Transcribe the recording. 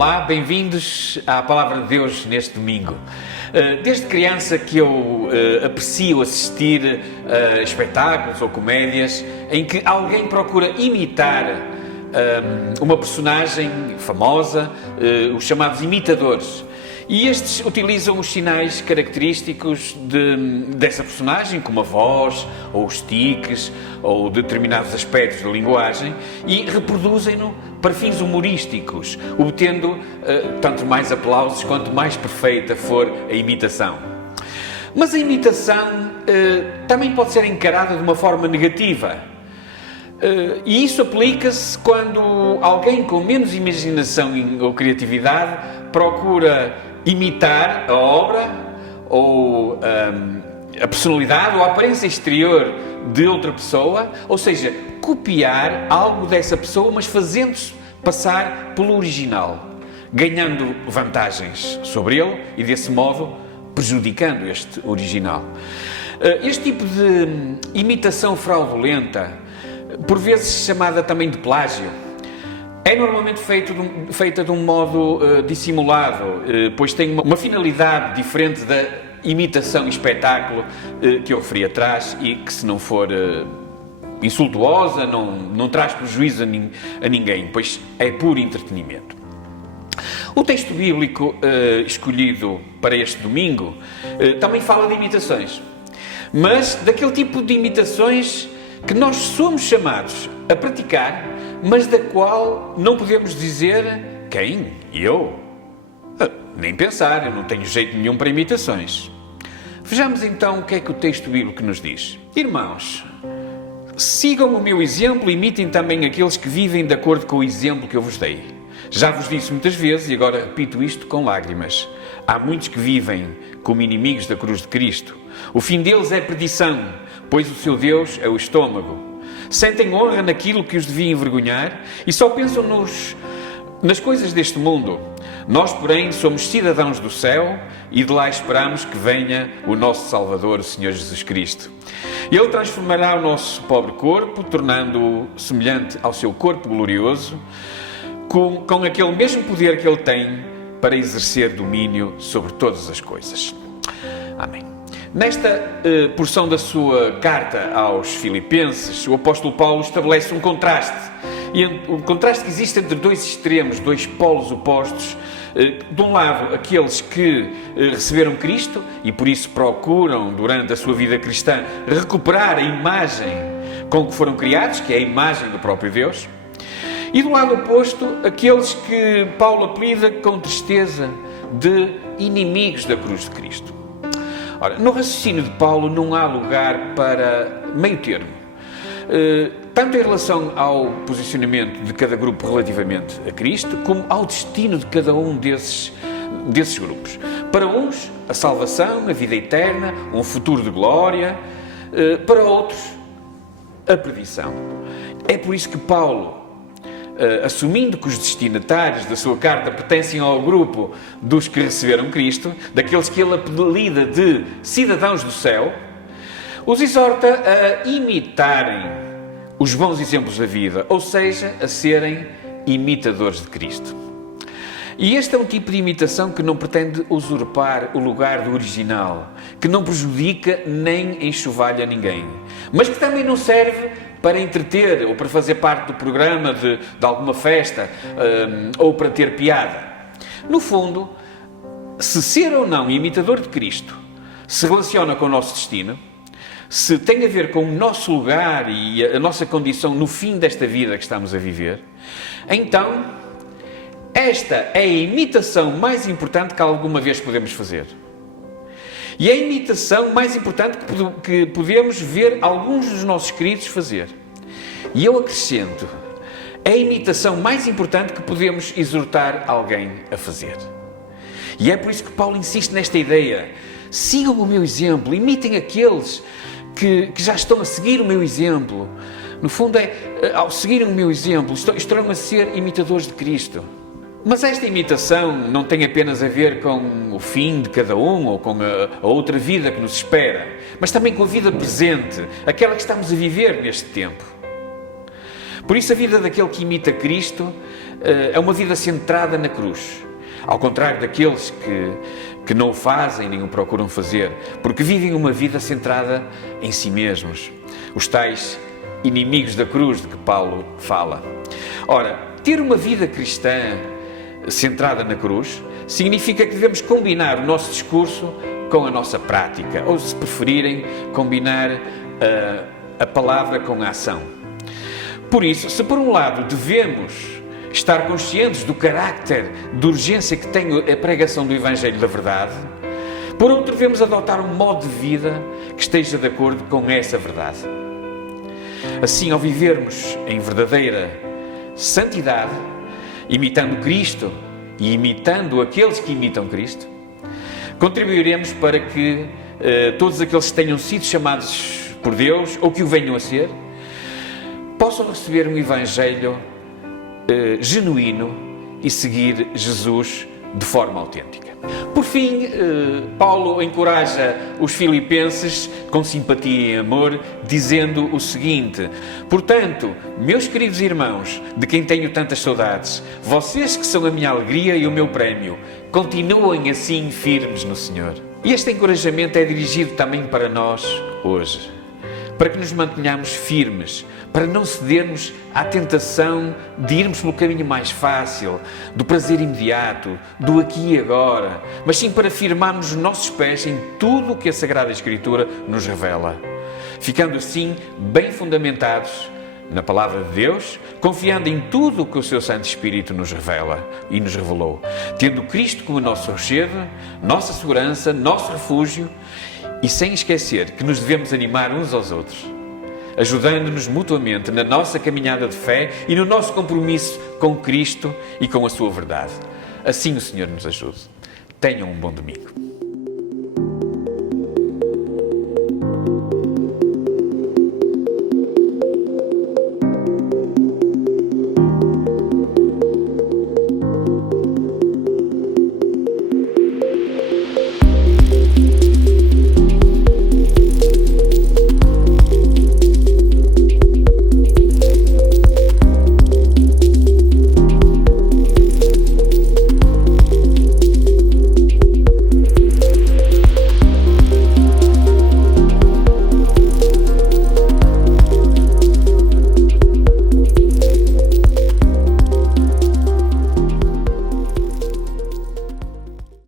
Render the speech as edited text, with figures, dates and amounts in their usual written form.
Olá, bem-vindos à Palavra de Deus neste domingo. Desde criança que eu aprecio assistir a espetáculos ou comédias em que alguém procura imitar uma personagem famosa, os chamados imitadores. E estes utilizam os sinais característicos dessa personagem, como a voz, ou os tiques, ou determinados aspectos da linguagem, e reproduzem-no para fins humorísticos, obtendo tanto mais aplausos quanto mais perfeita for a imitação. Mas a imitação também pode ser encarada de uma forma negativa. E isso aplica-se quando alguém com menos imaginação ou criatividade procura imitar a obra ou a personalidade ou a aparência exterior de outra pessoa, ou seja, copiar algo dessa pessoa, mas fazendo-se passar pelo original, ganhando vantagens sobre ele e, desse modo, prejudicando este original. Este tipo de imitação fraudulenta, por vezes chamada também de plágio, é normalmente feita de um modo dissimulado, pois tem uma finalidade diferente da imitação e espetáculo que eu referi atrás e que, se não for insultuosa, não traz prejuízo a ninguém, pois é puro entretenimento. O texto bíblico escolhido para este domingo também fala de imitações, mas daquele tipo de imitações que nós somos chamados a praticar, mas da qual não podemos dizer: quem? Eu? Nem pensar, eu não tenho jeito nenhum para imitações. Vejamos então o que é que o texto bíblico nos diz. Irmãos, sigam o meu exemplo e imitem também aqueles que vivem de acordo com o exemplo que eu vos dei. Já vos disse muitas vezes e agora repito isto com lágrimas. Há muitos que vivem como inimigos da cruz de Cristo. O fim deles é perdição, pois o seu Deus é o estômago. Sentem honra naquilo que os devia envergonhar e só pensam nas coisas deste mundo. Nós, porém, somos cidadãos do céu e de lá esperamos que venha o nosso Salvador, o Senhor Jesus Cristo. Ele transformará o nosso pobre corpo, tornando-o semelhante ao seu corpo glorioso, com aquele mesmo poder que ele tem para exercer domínio sobre todas as coisas. Amém. Nesta porção da sua carta aos Filipenses, o apóstolo Paulo estabelece um contraste. E um contraste que existe entre dois extremos, dois polos opostos. De um lado, aqueles que receberam Cristo e por isso procuram, durante a sua vida cristã, recuperar a imagem com que foram criados, que é a imagem do próprio Deus. E do lado oposto, aqueles que Paulo apelida com tristeza de inimigos da cruz de Cristo. Ora, no raciocínio de Paulo não há lugar para meio termo, tanto em relação ao posicionamento de cada grupo relativamente a Cristo, como ao destino de cada um desses grupos. Para uns, a salvação, a vida eterna, um futuro de glória; para outros, a perdição. É por isso que Paulo, assumindo que os destinatários da sua carta pertencem ao grupo dos que receberam Cristo, daqueles que ele apelida de cidadãos do céu, os exorta a imitarem os bons exemplos da vida, ou seja, a serem imitadores de Cristo. E este é um tipo de imitação que não pretende usurpar o lugar do original, que não prejudica nem enxovalha ninguém, mas que também não serve para entreter ou para fazer parte do programa de alguma festa ou para ter piada. No fundo, se ser ou não imitador de Cristo se relaciona com o nosso destino, se tem a ver com o nosso lugar e a nossa condição no fim desta vida que estamos a viver, então esta é a imitação mais importante que alguma vez podemos fazer. E é a imitação mais importante que podemos ver alguns dos nossos queridos fazer. E eu acrescento, é a imitação mais importante que podemos exortar alguém a fazer. E é por isso que Paulo insiste nesta ideia. Sigam o meu exemplo, imitem aqueles que já estão a seguir o meu exemplo. No fundo, ao seguirem o meu exemplo, estarão a ser imitadores de Cristo. Mas esta imitação não tem apenas a ver com o fim de cada um ou com a outra vida que nos espera, mas também com a vida presente, aquela que estamos a viver neste tempo. Por isso, a vida daquele que imita Cristo é uma vida centrada na cruz. Ao contrário daqueles que não o fazem nem o procuram fazer, porque vivem uma vida centrada em si mesmos. Os tais inimigos da cruz de que Paulo fala. Ora, ter uma vida cristã centrada na cruz significa que devemos combinar o nosso discurso com a nossa prática, ou, se preferirem, combinar a palavra com a ação. Por isso, se por um lado devemos estar conscientes do carácter de urgência que tem a pregação do Evangelho da verdade, por outro devemos adotar um modo de vida que esteja de acordo com essa verdade. Assim, ao vivermos em verdadeira santidade, imitando Cristo e imitando aqueles que imitam Cristo, contribuiremos para que todos aqueles que tenham sido chamados por Deus ou que o venham a ser, possam receber um Evangelho genuíno e seguir Jesus de forma autêntica. Por fim, Paulo encoraja os filipenses com simpatia e amor, dizendo o seguinte: portanto, meus queridos irmãos, de quem tenho tantas saudades, vocês que são a minha alegria e o meu prémio, continuem assim firmes no Senhor. E este encorajamento é dirigido também para nós hoje, para que nos mantenhamos firmes, para não cedermos à tentação de irmos pelo caminho mais fácil, do prazer imediato, do aqui e agora, mas sim para firmarmos os nossos pés em tudo o que a Sagrada Escritura nos revela, ficando assim bem fundamentados na Palavra de Deus, confiando em tudo o que o seu Santo Espírito nos revela e nos revelou, tendo Cristo como nosso rochedo, nossa segurança, nosso refúgio, e sem esquecer que nos devemos animar uns aos outros, ajudando-nos mutuamente na nossa caminhada de fé e no nosso compromisso com Cristo e com a sua verdade. Assim o Senhor nos ajude. Tenham um bom domingo.